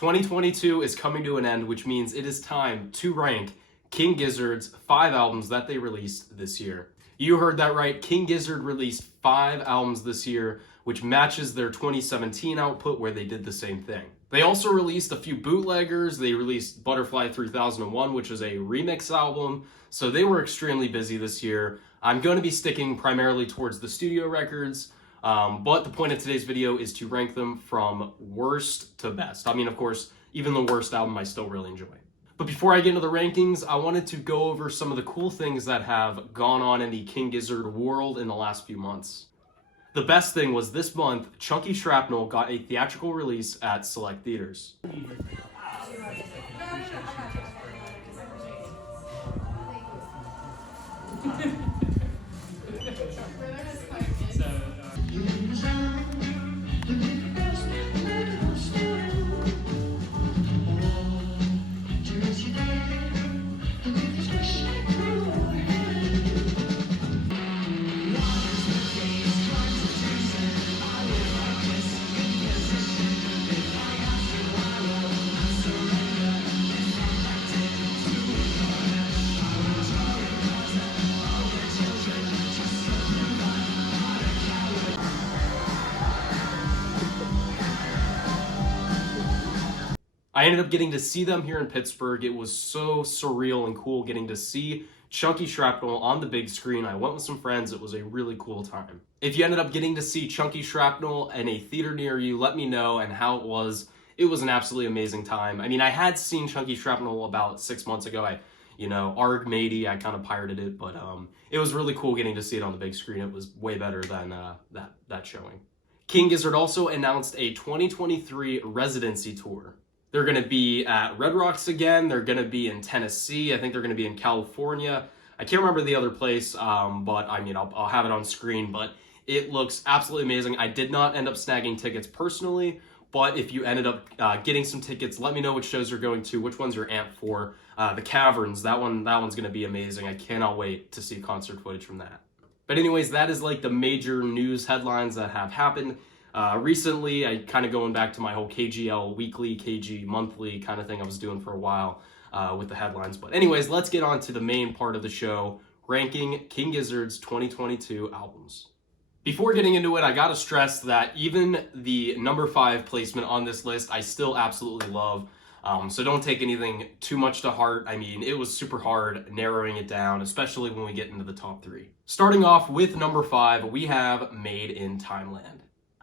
2022 is coming to an end, which means it is time to rank King Gizzard's 5 albums that they released this year. You heard that right. King Gizzard released 5 albums this year, which matches their 2017 output where they did the same thing. They also released a few bootleggers. They released Butterfly 3001, which is a remix album. So they were extremely busy this year. I'm going to be sticking primarily towards the studio records. But the point of today's video is to rank them from worst to best. I mean, of course, even the worst album I still really enjoy. But before I get into the rankings, I wanted to go over some of the cool things that have gone on in the King Gizzard world in the last few months. The best thing was this month, Chunky Shrapnel got a theatrical release at select theaters. I ended up getting to see them here in Pittsburgh. It was so surreal and cool getting to see Chunky Shrapnel on the big screen. I went with some friends. It was a really cool time. If you ended up getting to see Chunky Shrapnel in a theater near you, let me know and how it was. It was an absolutely amazing time. I mean, I had seen Chunky Shrapnel about 6 months ago. Arg matey, I kind of pirated it, but it was really cool getting to see it on the big screen. It was way better than that showing. King Gizzard also announced a 2023 Residency Tour. They're going to be at Red Rocks again. They're going to be in Tennessee. I think they're going to be in California. I can't remember the other place, but I mean, I'll have it on screen, but it looks absolutely amazing. I did not end up snagging tickets personally, but if you ended up getting some tickets, let me know which shows you're going to, which ones you're amped for. The Caverns, that one's going to be amazing. I cannot wait to see concert footage from that. But anyways, that is like the major news headlines that have happened. Recently, I kind of going back to my whole KGL weekly, KG monthly kind of thing I was doing for a while with the headlines. But anyways, let's get on to the main part of the show, ranking King Gizzard's 2022 albums. Before getting into it, I gotta stress that even the number 5 placement on this list, I still absolutely love. So don't take anything too much to heart. I mean, it was super hard narrowing it down, especially when we get into the top 3. Starting off with number 5, we have Made in Timeland.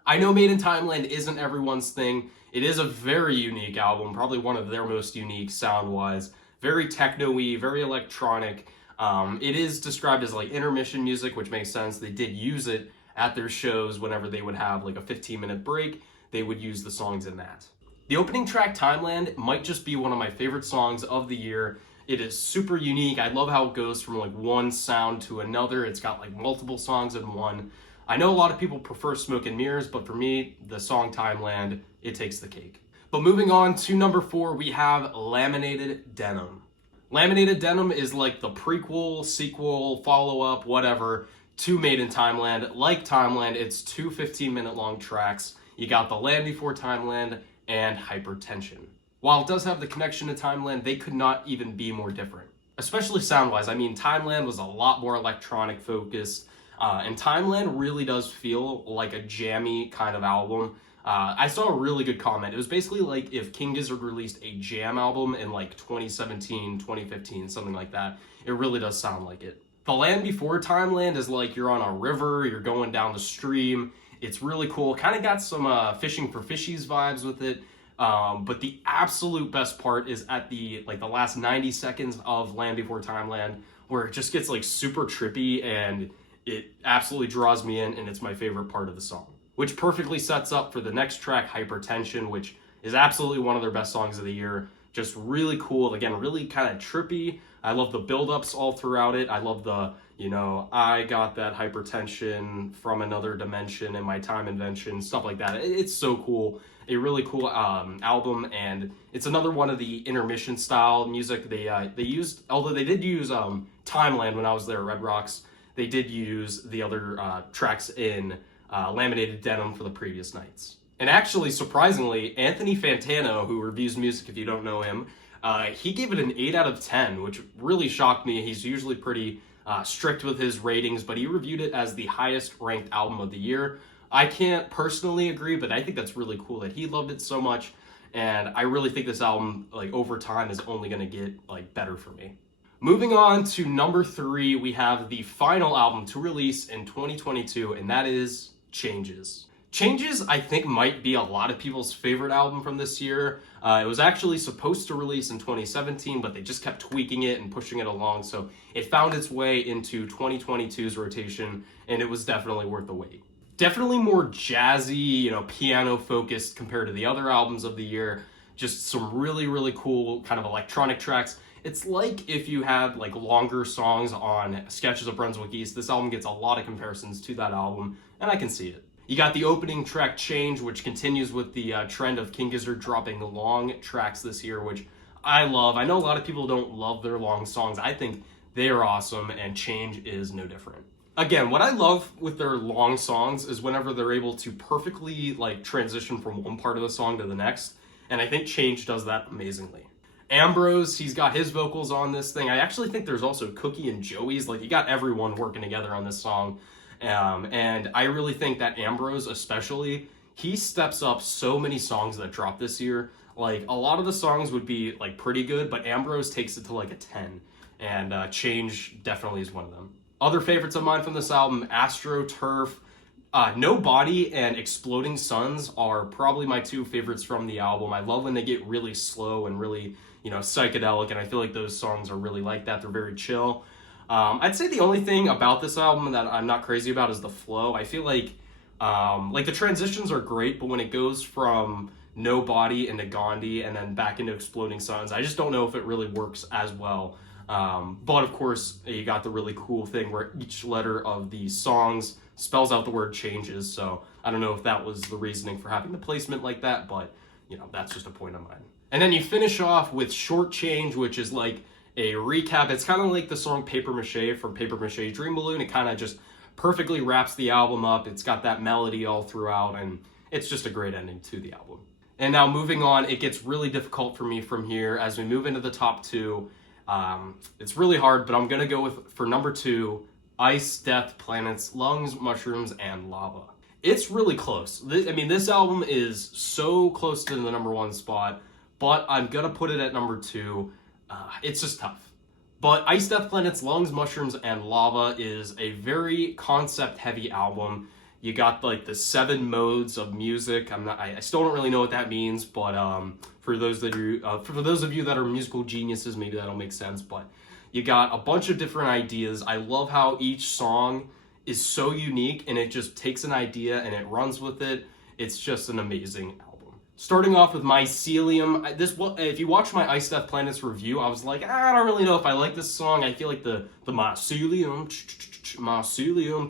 I know Made in Timeland isn't everyone's thing. It is a very unique album, probably one of their most unique sound-wise. Very techno-y, very electronic. It is described as like intermission music, which makes sense. They did use it at their shows whenever they would have like a 15-minute break. They would use the songs in that. The opening track, Timeland, might just be one of my favorite songs of the year. It is super unique. I love how it goes from like one sound to another. It's got like multiple songs in one. I know a lot of people prefer Smoke and Mirrors, but for me, the song Timeland, it takes the cake. But moving on to number 4, we have Laminated Denim. Laminated Denim is like the prequel, sequel, follow-up, whatever, to Made in Timeland. Like Timeland, it's 2 15-minute long tracks. You got The Land Before Timeland and Hypertension. While it does have the connection to Timeland, they could not even be more different. Especially sound-wise. I mean, Timeland was a lot more electronic focused. And Timeland really does feel like a jammy kind of album. I saw a really good comment. It was basically like if King Gizzard released a jam album in like 2017, 2015, something like that. It really does sound like it. The Land Before Timeland is like you're on a river, you're going down the stream. It's really cool. Kind of got some Fishing for Fishies vibes with it. But the absolute best part is at the last 90 seconds of Land Before Timeland, where it just gets like super trippy and it absolutely draws me in, and it's my favorite part of the song. Which perfectly sets up for the next track, Hypertension, which is absolutely one of their best songs of the year. Just really cool. Again, really kind of trippy. I love the build-ups all throughout it. I love the, I got that hypertension from another dimension in my time invention, stuff like that. It's so cool. A really cool album, and it's another one of the intermission style music they used, although they did use Timeland when I was there at Red Rocks. They did use the other tracks in Laminated Denim for the previous nights. And actually, surprisingly, Anthony Fantano, who reviews music if you don't know him, he gave it an 8 out of 10, which really shocked me. He's usually pretty strict with his ratings, but he reviewed it as the highest ranked album of the year. I can't personally agree, but I think that's really cool that he loved it so much. And I really think this album, like, over time is only going to get, like, better for me. Moving on to number 3, we have the final album to release in 2022, and that is Changes. Changes, I think, might be a lot of people's favorite album from this year. It was actually supposed to release in 2017, but they just kept tweaking it and pushing it along, so it found its way into 2022's rotation, and it was definitely worth the wait. Definitely more jazzy, piano-focused compared to the other albums of the year. Just some really, really cool kind of electronic tracks. It's like if you had like longer songs on Sketches of Brunswick East. This album gets a lot of comparisons to that album, and I can see it. You got the opening track Change, which continues with the trend of King Gizzard dropping long tracks this year, which I love. I know a lot of people don't love their long songs. I think they are awesome, and Change is no different. Again, what I love with their long songs is whenever they're able to perfectly like transition from one part of the song to the next, and I think Change does that amazingly. Ambrose, he's got his vocals on this thing. I actually think there's also Cookie and Joey's. Like, you got everyone working together on this song. And I really think that Ambrose, especially, he steps up so many songs that dropped this year. Like, a lot of the songs would be, like, pretty good, but Ambrose takes it to, like, a 10. And Change definitely is one of them. Other favorites of mine from this album, AstroTurf, No Body, and Exploding Suns are probably my 2 favorites from the album. I love when they get really slow and really, psychedelic, and I feel like those songs are really like that. They're very chill. I'd say the only thing about this album that I'm not crazy about is the flow. I feel like the transitions are great, but when it goes from No Body into Gandhi and then back into Exploding Suns, I just don't know if it really works as well. But of course, you got the really cool thing where each letter of the songs spells out the word Changes. So I don't know if that was the reasoning for having the placement like that, but that's just a point of mine. And then you finish off with Short Change, which is like a recap. It's kind of like the song Paper Mache from Paper Mache Dream Balloon. It kind of just perfectly wraps the album up. It's got that melody all throughout, and it's just a great ending to the album. And now moving on, it gets really difficult for me from here as we move into the top 2. It's really hard, but I'm going to go for number 2, Ice, Death, Planets, Lungs, Mushrooms, and Lava. It's really close. This album is so close to the number 1 spot, but I'm going to put it at number 2. It's just tough. But Ice, Death, Planets, Lungs, Mushrooms, and Lava is a very concept-heavy album. You got like the 7 modes of music. I still don't really know what that means, but for those of you that are musical geniuses, maybe that'll make sense. But you got a bunch of different ideas. I love how each song is so unique, and it just takes an idea and it runs with it. It's just an amazing album. Starting off with Mycelium. If you watch my Ice, Death, Planets review, I was like, I don't really know if I like this song. I feel like the Mycelium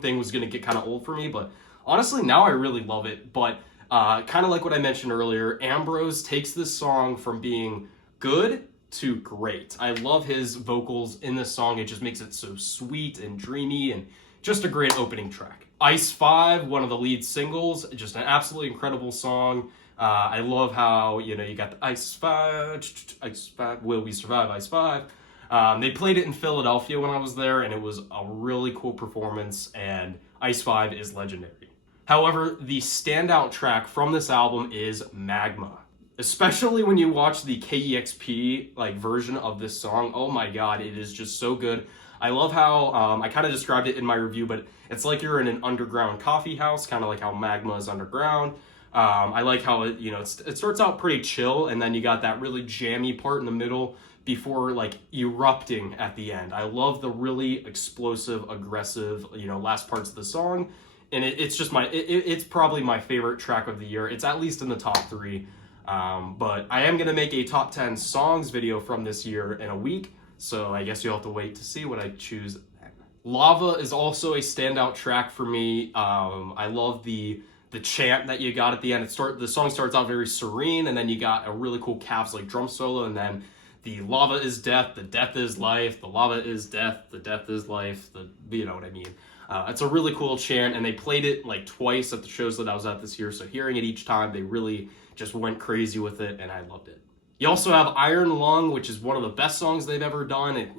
thing was going to get kind of old for me, but honestly, now I really love it. But kind of like what I mentioned earlier, Ambrose takes this song from being good to great. I love his vocals in this song. It just makes it so sweet and dreamy and just a great opening track. Ice 5, one of the lead singles, just an absolutely incredible song. I love how, you got the Ice 5, Will We Survive, Ice 5. They played it in Philadelphia when I was there, and it was a really cool performance, and Ice 5 is legendary. However, the standout track from this album is Magma. Especially when you watch the KEXP version of this song. Oh my god, it is just so good. I love how, I kind of described it in my review, but it's like you're in an underground coffee house, kind of like how Magma is underground. I like how it starts out pretty chill, and then you got that really jammy part in the middle before erupting at the end. I love the really explosive, aggressive, last parts of the song, and it's just it's probably my favorite track of the year. It's at least in the top 3, but I am gonna make a top 10 songs video from this year in a week, so I guess you'll have to wait to see what I choose then. Lava is also a standout track for me. I love the chant that you got at the end. The song starts out very serene, and then you got a really cool Cavs drum solo, and then the lava is death, the death is life, the lava is death, the death is life, you know what I mean. It's a really cool chant, and they played it like twice at the shows that I was at this year, so hearing it each time, they really just went crazy with it, and I loved it. You also have Iron Lung, which is one of the best songs they've ever done. It,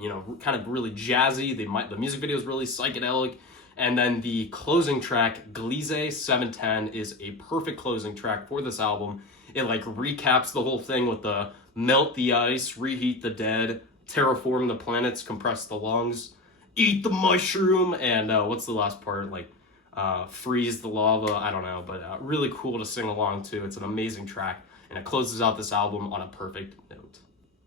kind of really jazzy. The music video is really psychedelic. And then the closing track, Gliese 710, is a perfect closing track for this album. It like recaps the whole thing with the melt the ice, reheat the dead, terraform the planets, compress the lungs, eat the mushroom, and what's the last part? Like freeze the lava. I don't know, but really cool to sing along to. It's an amazing track, and it closes out this album on a perfect note.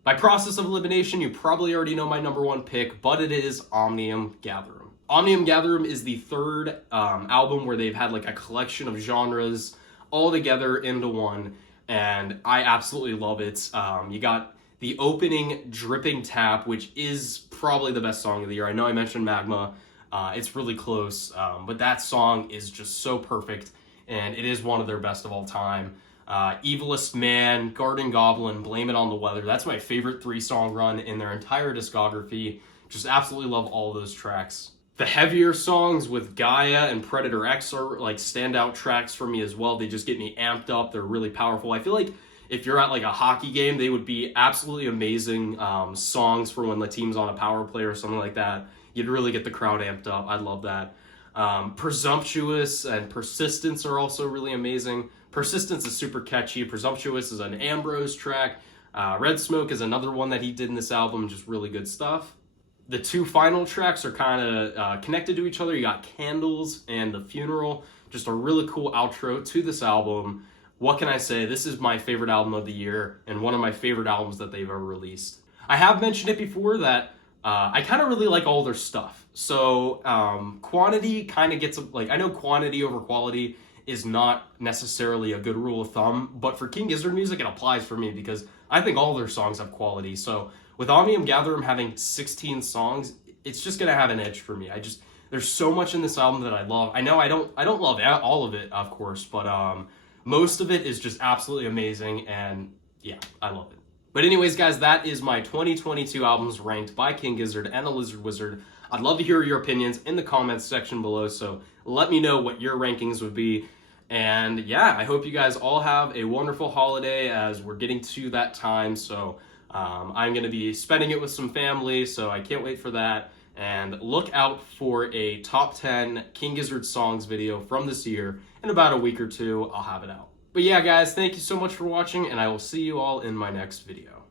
By process of elimination, you probably already know my number one pick, but it is Omnium Gatherum. Omnium Gatherum is the third album where they've had like a collection of genres all together into one, and I absolutely love it. You got the opening Dripping Tap, which is probably the best song of the year. I know I mentioned Magma. It's really close, but that song is just so perfect, and it is one of their best of all time. Evilest Man, Garden Goblin, Blame It on the Weather. That's my favorite 3-song run in their entire discography. Just absolutely love all those tracks. The heavier songs with Gaia and Predator X are like standout tracks for me as well. They just get me amped up. They're really powerful. I feel like if you're at like a hockey game, they would be absolutely amazing songs for when the team's on a power play or something like that. You'd really get the crowd amped up. I love that. Presumptuous and Persistence are also really amazing. Persistence is super catchy. Presumptuous is an Ambrose track. Red Smoke is another one that he did in this album. Just really good stuff. The two final tracks are kind of connected to each other. You got Candles and The Funeral. Just a really cool outro to this album. What can I say? This is my favorite album of the year and one of my favorite albums that they've ever released. I have mentioned it before that I kind of really like all their stuff. So quantity kind of gets, like, I know quantity over quality is not necessarily a good rule of thumb, but for King Gizzard music, it applies for me because I think all their songs have quality. So with Omnium Gatherum having 16 songs, it's just gonna have an edge for me. There's so much in this album that I love. I know I don't love all of it, of course, but most of it is just absolutely amazing, and yeah, I love it. But anyways, guys, that is my 2022 albums ranked by King Gizzard and the Lizard Wizard. I'd love to hear your opinions in the comments section below, so let me know what your rankings would be. And yeah, I hope you guys all have a wonderful holiday as we're getting to that time. So I'm going to be spending it with some family, so I can't wait for that. And look out for a top 10 King Gizzard songs video from this year. In about a week or two, I'll have it out. But yeah, guys, thank you so much for watching, and I will see you all in my next video.